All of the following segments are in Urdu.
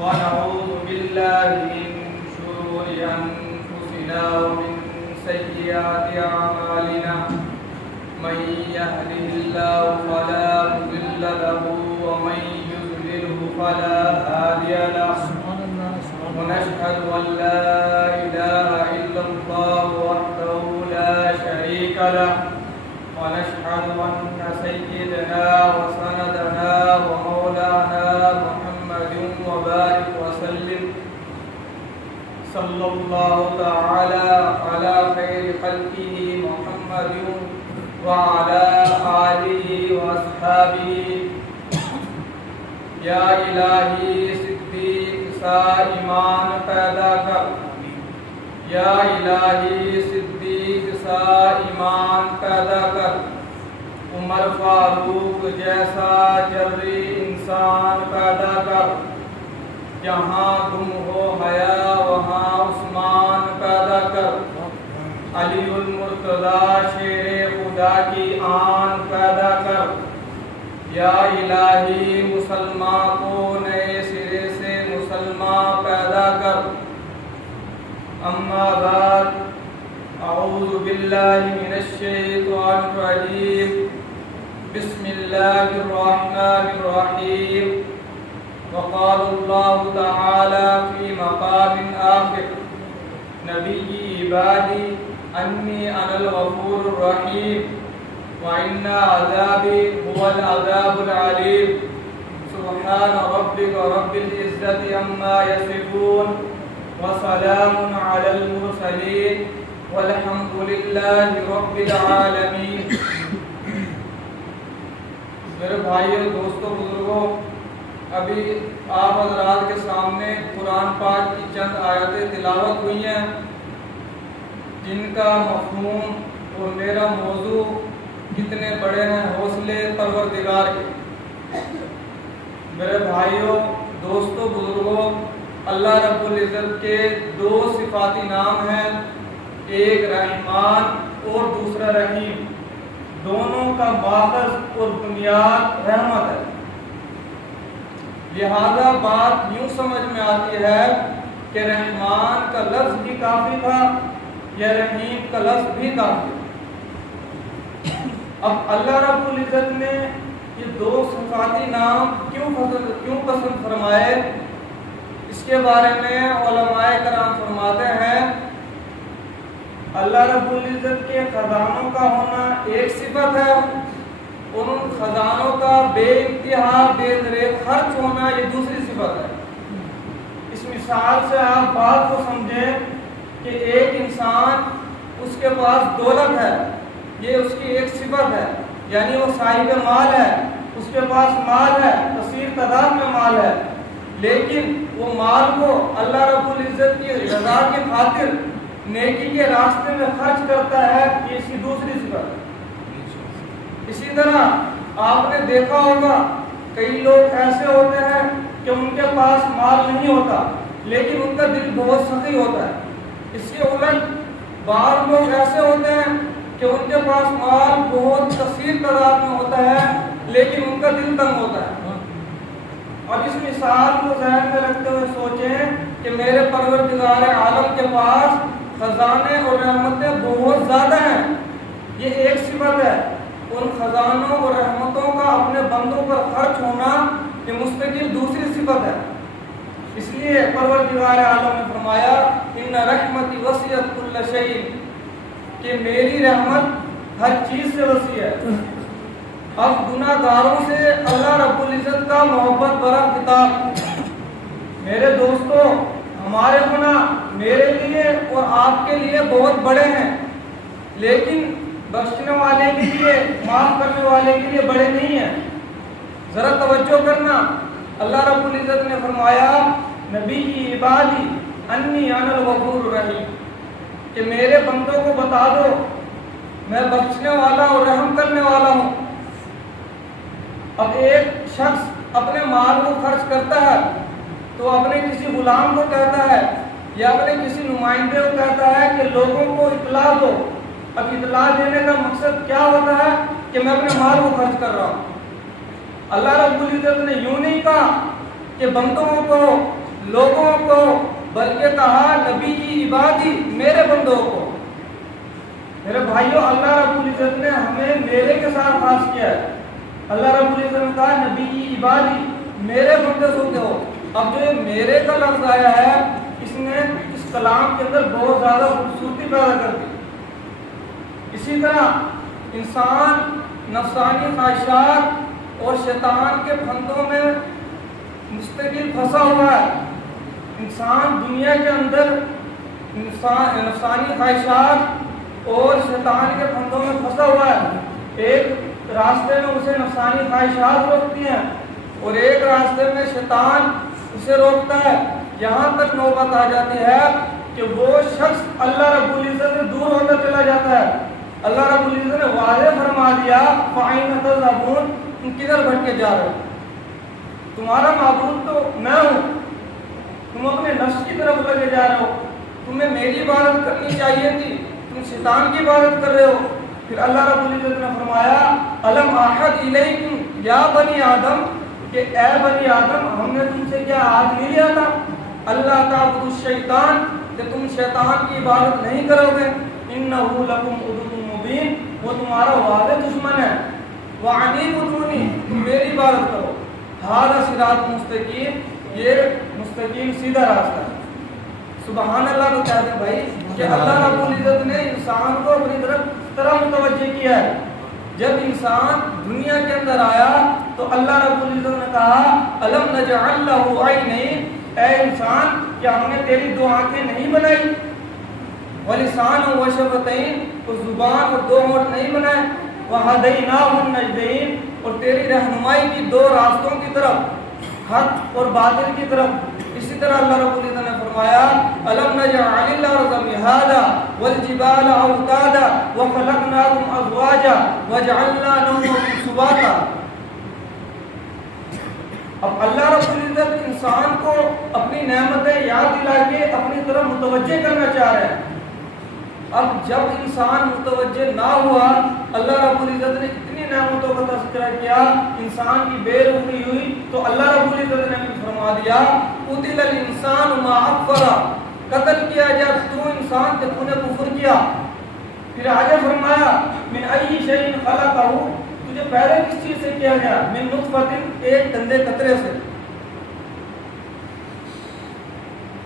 ونعوذ بالله من شرور أنفسنا ومن سيئات أعمالنا من يهده الله فلا مضل له ومن يضلله فلا هادي له ونشهد أن لا إله إلا الله وحده لا شريك له ونشهد أن سيدنا وسندنا ومولانا محمد وبارك وسلم صلى الله تعالى على خير خلقه محمد وعلى آله وأصحابه یا الہی صدیق سا ایمان پیدا کر یا الہی صدیق سا ایمان پیدا کر عمر فاروق جیسا جری انسان پیدا کر جہاں گم ہو حیا وہاں عثمان پیدا کر علی المرتضی شیر خدا کی آن پیدا کر یا الہی مسلمان کو نئے سرے سے مسلمان پیدا کر اما بعد اعوذ باللہ من الشیطان الرجیم بسم اللہ الرحمن الرحیم وقال اللہ تعالی فی مقام آخر نبی عبادی انی انا الغفور الرحیم وَإِنَّ عَذَابِي هُوَ الْعَذَابُ الْعَلِيمُ سُبْحَانَ رَبِّكَ رَبِّ الْعِزَّةِ عَمَّا يَصِفُونَ وَسَلَامٌ عَلَى الْمُرْسَلِينَ وَالْحَمْدُ لِلَّهِ رَبِّ الْعَالَمِينَ۔ میرے بھائیو، دوستو، بزرگوں، ابھی آپ حضرات کے سامنے قرآن پاک کی چند آیتیں تلاوت ہوئی ہیں جن کا مفہوم اور میرا موضوع کتنے بڑے ہیں حوصلے پروردگار کے۔ میرے بھائیوں، دوستوں، بزرگوں، اللہ رب العزت کے دو صفاتی نام ہیں، ایک رحمان اور دوسرا رحیم۔ دونوں کا ماخذ اور بنیاد رحمت ہے، لہذا بات یوں سمجھ میں آتی ہے کہ رحمان کا لفظ بھی کافی تھا یا رحیم کا لفظ بھی کافی۔ اب اللہ رب العزت نے یہ دو صفاتی نام کیوں پسند فرمائے، اس کے بارے میں علماء کرام فرماتے ہیں اللہ رب العزت کے خزانوں کا ہونا ایک صفت ہے، اور ان خزانوں کا بے انتہا بے دریغ خرچ ہونا یہ دوسری صفت ہے۔ اس مثال سے آپ بات کو سمجھیں کہ ایک انسان، اس کے پاس دولت ہے، یہ اس کی ایک صفت ہے، یعنی وہ صاحب مال ہے، اس کے پاس مال ہے، کثیر تعداد میں مال ہے، لیکن وہ مال کو اللہ رب العزت کی رضا کی خاطر نیکی کے راستے میں خرچ کرتا ہے، یہ اس کی دوسری صفت ہے۔ اسی طرح آپ نے دیکھا ہوگا کئی لوگ ایسے ہوتے ہیں کہ ان کے پاس مال نہیں ہوتا لیکن ان کا دل بہت سخی ہوتا ہے۔ اس کے الٹ بعض لوگ ایسے ہوتے ہیں کہ ان کے پاس مال بہت کثیر تعداد میں ہوتا ہے لیکن ان کا دل تنگ ہوتا ہے۔ اب اس مثال کو ذہن میں رکھتے ہوئے سوچیں کہ میرے پروردگار عالم کے پاس خزانے اور رحمتیں بہت زیادہ ہیں، یہ ایک صفت ہے۔ ان خزانوں اور رحمتوں کا اپنے بندوں پر خرچ ہونا یہ مستقل دوسری صفت ہے۔ اس لیے پروردگار عالم نے فرمایا ان رحمتی وسعت کل شیء، کہ میری رحمت ہر چیز سے وسیع ہے۔ اب گناہ گاروں سے اللہ رب العزت کا محبت بھرا خطاب۔ میرے دوستو، ہمارے گناہ میرے لیے اور آپ کے لیے بہت بڑے ہیں، لیکن بخشنے والے کے لیے، معاف کرنے والے کے لیے بڑے نہیں ہیں۔ ذرا توجہ کرنا، اللہ رب العزت نے فرمایا نبی عبادی انی انا الغفور الرحیم، کہ میرے بندوں کو بتا دو میں بخشنے والا اور رحم کرنے والا ہوں۔ اب ایک شخص اپنے مال کو خرچ کرتا ہے تو اپنے کسی غلام کو کہتا ہے یا اپنے کسی نمائندے کو کہتا ہے کہ لوگوں کو اطلاع دو۔ اب اطلاع دینے کا مقصد کیا ہوتا ہے کہ میں اپنے مال کو خرچ کر رہا ہوں۔ اللہ رب العزت نے یوں نہیں کہا کہ بندوں کو لوگوں کو بلکہ کہا نبی عبادی میرے بندوں کو۔ میرے بھائیوں اللہ رب العزت نے ہمیں میرے کے ساتھ خاص کیا ہے۔ اللہ رب العزت نے کہا نبی عبادی میرے بندے سوتے ہو۔ اب جو یہ میرے کا لفظ آیا ہے اس نے اس کلام کے اندر بہت زیادہ خوبصورتی پیدا کر دی۔ اسی طرح انسان نفسانی خواہشات اور شیطان کے پھندوں میں مستقل پھنسا ہوا ہے۔ انسان دنیا کے اندر نفسانی خواہشات اور شیطان کے پھندوں میں پھنسا ہوا ہے۔ ایک راستے میں اسے نفسانی خواہشات روکتی ہیں اور ایک راستے میں شیطان اسے روکتا ہے، یہاں تک نوبت آ جاتی ہے کہ وہ شخص اللہ رب العزت سے دور ہوتا چلا جاتا ہے۔ اللہ رب العزت نے واضح فرما دیا فَأَيْنَ تَذْهَبُونَ، تم کدھر بھٹک کے جا رہے ہو؟ تمہارا معبود تو میں ہوں، تم اپنے نفس کی طرف لگے جا رہے ہو۔ تمہیں میری عبادت کرنی چاہیے تھی، تم شیطان کی عبادت کر رہے ہو۔ پھر اللہ رب العزت نے فرمایا الم اعہد الیکم یا بنی آدم، کہ اے بنی آدم ہم نے تم سے کیا عہد نہیں لیا تھا اللہ تعبدوا الشیطان، کہ تم شیطان کی عبادت نہیں کرو گے، انہ لکم عدو مبین، وہ تمہارا واضح دشمن ہے، وعنی بدونی، تم میری عبادت کرو، ھذا صراط مستقیم، یہ مستقیم سیدھا راستہ ہے۔ سبحان اللہ کو کہتے ہیں بھائی کہ اللہ رب العزت نے انسان کو اپنی طرف متوجہ کیا ہے۔ جب انسان دنیا کے اندر آیا تو اللہ رب العزت نے کہا الم نجعل لہ عینین، اے انسان کیا ہم نے تیری دو آنکھیں نہیں بنائی، ولسان و شفتین، تو زبان اور دو ہونٹ نہیں بنائے، وہدیناہ النجدین، اور تیری رہنمائی کی دو راستوں کی طرف، حق اور باطل کی طرف۔ اسی طرح اللہ رب العزت نے فرمایا الم نجعل الارض مہادا والجبال اوتادا وخلقناکم ازواجا وجعلنا نومکم سباتا۔ اب اللہ رب العزت انسان کو اپنی نعمتیں یاد دلا کے اپنی طرف متوجہ کرنا چاہ رہے ہیں۔ اب جب انسان متوجہ نہ ہوا، اللہ رب العزت نے اتنی نعمتوں کا تذکرہ کیا، انسان کی بے رخی ہوئی، تو اللہ رب العزت نے بھی فرما دیا قتل الانسان ما اکفر، قتل کیا جب تو انسان کہ تو نے کفر کیا۔ پھر آگے فرمایا من ای شیء خلقہ، تجھے پہلے کس چیز سے کیا گیا، من نطفۃ، ایک گندے قطرے سے،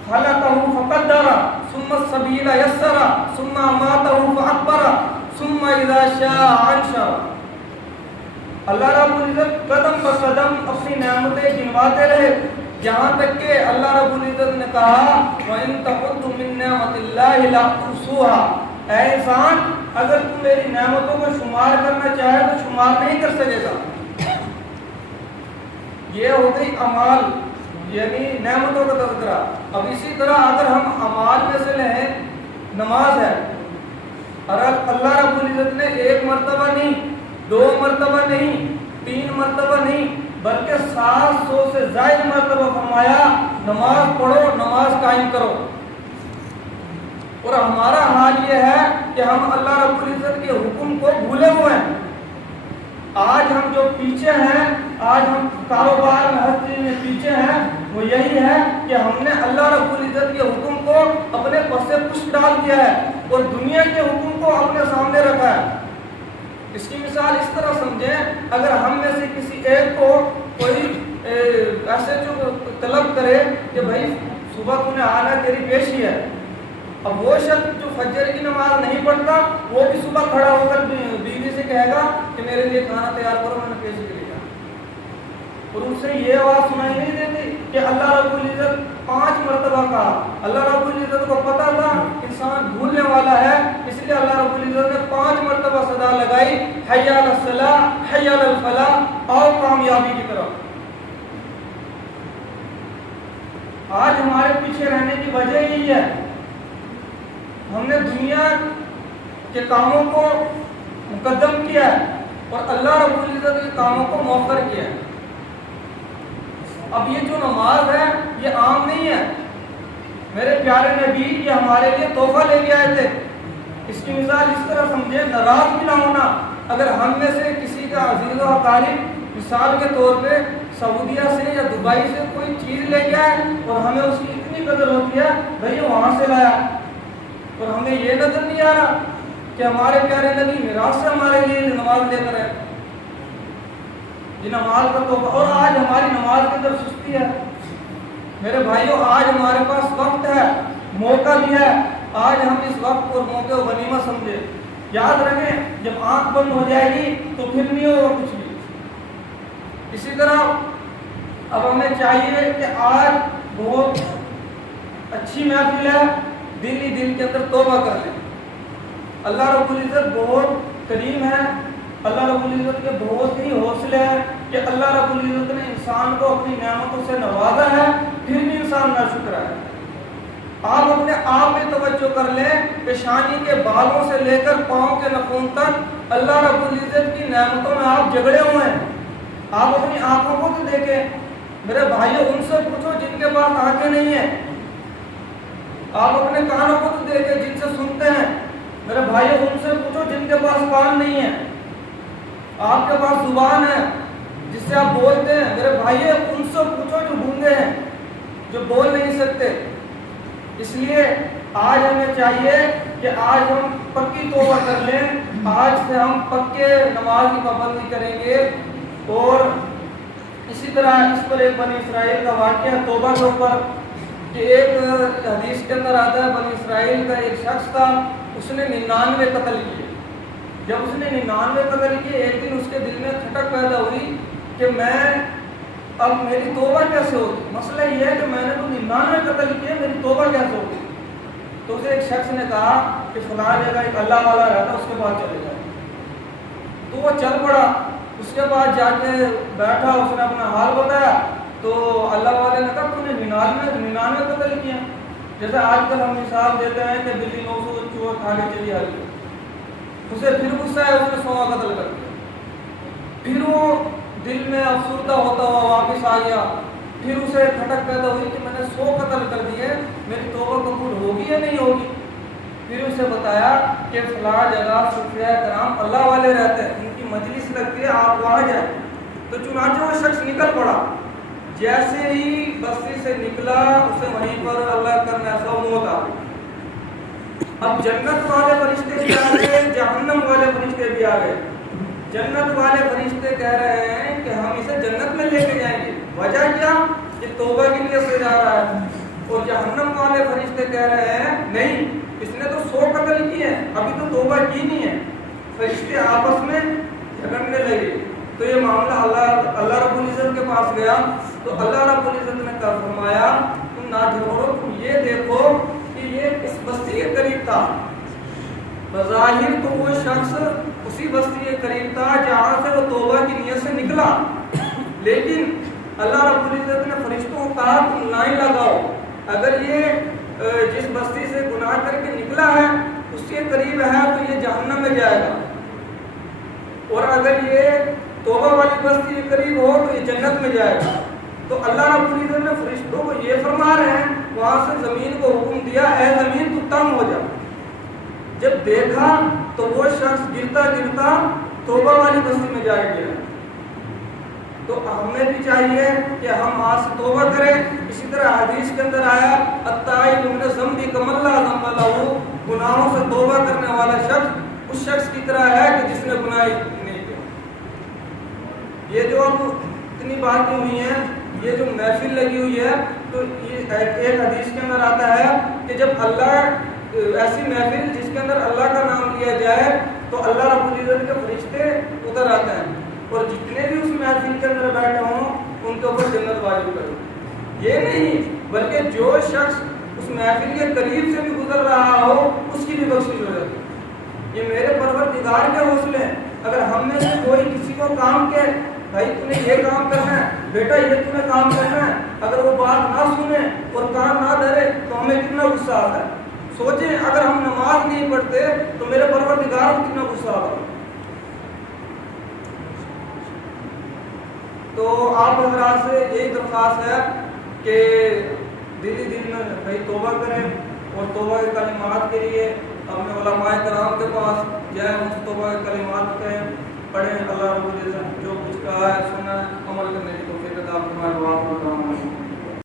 خلقہ فقدر ثم السبیل یسر ثم اماتہ فاقبر ثم اذا شاء انشر۔ اللہ رب العزت قدم پر قدم اپنی نعمتیں گنواتے رہے، یہاں تک کہ اللہ رب العزت نے کہا وَإِن تَعُدُّوا مِن نِّعْمَتِ اللَّهِ لَا تُحْصُوهَا، اے انسان اگر تم میری نعمتوں کو شمار کرنا چاہے تو شمار نہیں کر سکے گا۔ یہ ہو گئی اعمال یعنی نعمتوں کا تذکرہ۔ اب اسی طرح اگر ہم اعمال میں سے لیں، نماز ہے، اور اللہ رب العزت نے ایک مرتبہ نہیں، دو مرتبہ نہیں، تین مرتبہ نہیں، بلکہ 700 سے زائد مرتبہ فرمایا نماز پڑھو، نماز قائم کرو۔ اور ہمارا حال یہ ہے کہ ہم اللہ رب العزت کے حکم کو بھولے ہوئے ہیں۔ آج ہم جو پیچھے ہیں، آج ہم کاروبار میں ہر چیز میں پیچھے ہیں، وہ یہی ہے کہ ہم نے اللہ رب العزت کے حکم کو اپنے پس پشت ڈال دیا ہے اور دنیا کے حکم کو اپنے سامنے رکھا ہے۔ اس کی مثال اس طرح سمجھیں، اگر ہم میں سے کسی ایک کو کوئی ایسے جو طلب کرے کہ بھائی صبح تم نے آنا، تیری پیشی ہے، اب وہ شخص جو فجر کی نماز نہیں پڑھتا وہ بھی صبح کھڑا ہو کر بیوی سے کہے گا کہ میرے لیے کھانا تیار کرو، میں نے پیشی کے لیے جانا، اور ان سے یہ آواز سنائی نہیں دیتی کہ اللہ رب العزت 5 مرتبہ کہا۔ اللہ رب العزت کو پتا تھا انسان بھولنے والا ہے، اس لیے اللہ رب العزت نے 5 مرتبہ صدا لگائی حی علی الصلاۃ حی علی الفلاح، آؤ کامیابی کی طرف۔ آج ہمارے پیچھے رہنے کی وجہ یہی ہے، ہم نے دنیا کے کاموں کو مقدم کیا ہے اور اللہ رب العزت کے کاموں کو مؤخر کیا ہے۔ اب یہ جو نماز ہے یہ عام نہیں ہے، میرے پیارے نبی یہ ہمارے لیے تحفہ لے کے آئے تھے۔ اس کی مثال اس طرح سمجھے، ناراض بھی نہ ہونا، اگر ہم میں سے کسی کا عزیز و اقارب مثال کے طور پہ سعودیہ سے یا دبئی سے کوئی چیز لے کے آئے اور ہمیں اس کی اتنی قدر ہوتی ہے بھائی وہاں سے لایا، اور ہمیں یہ نظر نہیں آ رہا کہ ہمارے پیارے نبی میراث سے ہمارے لیے نماز لے کر آئے، یہ نماز کا تو، اور آج ہماری نماز کی طرف سستی ہے۔ میرے بھائیوں آج ہمارے پاس وقت ہے، موقع بھی ہے، آج ہم اس وقت اور موقع کو غنیمت سمجھے۔ یاد رکھیں جب آنکھ بند ہو جائے گی تو پھر نہیں ہوگا کچھ بھی۔ اسی طرح اب ہمیں چاہیے کہ آج بہت اچھی محفل ہے، دل ہی دل کے اندر توبہ کر لیں۔ اللہ رب العزت بہت کریم ہے، اللہ رب العزت کے بہت ہی حوصلے ہیں کہ اللہ رب العزت نے انسان کو اپنی نعمتوں سے نوازا ہے، پھر بھی انسان ناشکر ہے۔ آپ اپنے آپ میں توجہ کر لیں، پیشانی کے بالوں سے لے کر پاؤں کے ناخن تک اللہ رب العزت کی نعمتوں میں آپ جگڑے ہوئے ہیں۔ آپ اپنی آنکھوں کو تو دیکھیں، میرے بھائیوں ان سے پوچھو جن کے پاس آنکھیں نہیں ہیں، آپ اپنے کانوں کو تو دیکھیں جن سے سنتے ہیں، میرے بھائیوں ان سے پوچھو جن کے پاس کان نہیں ہیں، آپ کے پاس زبان ہے جس سے آپ بولتے ہیں، میرے بھائیوں ان سے پوچھو جو گونگے ہیں، جو بول نہیں سکتے۔ اس لیے آج ہمیں چاہیے کہ آج ہم پکی توبہ کر لیں، آج سے ہم پکے نماز کی پابندی کریں گے۔ اور اسی طرح اس پر ایک بنی اسرائیل کا واقعہ توبہ کے اوپر، کہ ایک حدیث کے اندر آتا ہے بنی اسرائیل کا ایک شخص تھا، اس نے 99 قتل کیے۔ جب اس نے 99 قتل کیے، ایک دن اس کے دل میں کھٹک پیدا ہوئی کہ میں اب میری توبہ کیسے ہوگی، مسئلہ یہ ہے کہ میں نے تو 99 قتل کیے، میری توبہ کیسے ہوگی؟ تو اسے ایک شخص نے کہا کہ فلاں جگہ ایک اللہ والا رہتا، اس کے پاس چلے جائے۔ تو وہ چل پڑا، اس کے پاس جا کے بیٹھا، اس نے اپنا حال بتایا، تو اللہ والے نے کہا تو نے 99 قتل کیا۔ جیسے آج کل ہم مثال دیتے ہیں کہ بلی 900 چوہے کھا کے چلی آئی، اسے پھر غصہ ہے، اس نے 100 قتل کر دیا۔ پھر وہ دل میں افسردہ ہوتا ہوا واپس آ گیا، پھر اسے کھٹک پیدا ہوئی کہ میں نے 100 قتل کر دیے، میری توبہ قبول ہوگی یا نہیں ہوگی؟ پھر اسے بتایا کہ فلاں جگہ صوفیاء کرام اللہ والے رہتے ہیں، ان کی مجلس لگتی ہے، آپ وہاں جائیں۔ تو چنانچہ وہ شخص نکل پڑا، جیسے ہی بستی سے نکلا اسے وہیں پر اللہ کرنے ایسا موت آ گئی۔ اب جنت والے فرشتے بھی آ گئے، جہنم والے فرشتے بھی آ گئے۔ جنت والے فرشتے کہہ رہے ہیں کہ ہم اسے جنت میں لے کے جائیں گے، وجہ کیا کہ توبہ کے لیے سے جا رہا ہے۔ اور جہنم والے فرشتے کہہ رہے ہیں نہیں، اس نے تو 100 قتل کیے ہیں، ابھی تو توبہ کی نہیں ہے۔ فرشتے آپس میں جھگڑنے لگے، تو یہ معاملہ اللہ رب العزت کے پاس گیا، تو اللہ رب العزت نے کہا فرمایا تم نہ جھگڑو، تم یہ دیکھو کہ یہ اس بستی کے قریب تھا، بظاہر تو وہ شخص اسی بستی کے قریب تھا جہاں سے وہ توبہ کی نیت سے نکلا، لیکن اللہ رب العزت نے فرشتوں کو کہا تم لائن لگاؤ، اگر یہ جس بستی سے گناہ کر کے نکلا ہے اس کے قریب ہے تو یہ جہنم میں جائے گا، اور اگر یہ توبہ والی بستی کے قریب ہو تو یہ جنت میں جائے گا۔ تو اللہ رب العزت نے فرشتوں کو یہ فرما رہے ہیں، وہاں سے زمین کو حکم دیا اے زمین تو تنگ ہو جا۔ جب دیکھا تو وہ شخص گرتا گرتا توبہ والی بستی میں جائے گیا۔ تو ہمیں بھی چاہیے کہ ہم آج سے توبہ کریں۔ اسی طرح حدیث کے اندر آیا التائب من الذنب کمن لا ذنب لہ، گناہوں سے توبہ کرنے والا شخص اس شخص کی طرح ہے کہ جس نے گناہ نہیں کیا۔ یہ جو اب اتنی باتیں ہوئی ہیں، یہ جو محفل لگی ہوئی ہے، تو یہ ایک حدیث کے اندر آتا ہے کہ جب اللہ ایسی محفل جس کے اندر اللہ کا نام لیا جائے تو اللہ رب العزت کے فرشتے ادھر آتے ہیں، اور جتنے بھی اس محفل کے اندر بیٹھے ہوں ان کے اوپر جنت واجب کرو۔ یہ نہیں بلکہ جو شخص اس محفل کے قریب سے بھی گزر رہا ہو اس کی بھی بخشش ہو جاتی ہے۔ یہ میرے پروردگار کے حوصلے ہیں۔ اگر ہم میں سے کوئی کسی کو کام کہ بھائی تم نے یہ کام کرنا ہے، بیٹا یہ تمہیں کام کرنا ہے، اگر وہ بات نہ سنے اور کام نہ دھرے تو ہمیں کتنا غصہ آتا ہے۔ سوچیں اگر ہم نماز نہیں پڑھتے تو میرے پروردگار کو کتنا غصہ آتا ہے۔ تو آپ حضرات سے یہی درخواست ہے کہ دلی دل میں بھائی توبہ کریں، اور توبہ کے کلمات کے لیے اپنے علماء کرام کے پاس جائیں، توبہ کے کلمات کہیں، پڑھیں. اللہ رب العزت جو کچھ کہا ہے سنا عمل کرنے کی توفیق عطا فرمائے.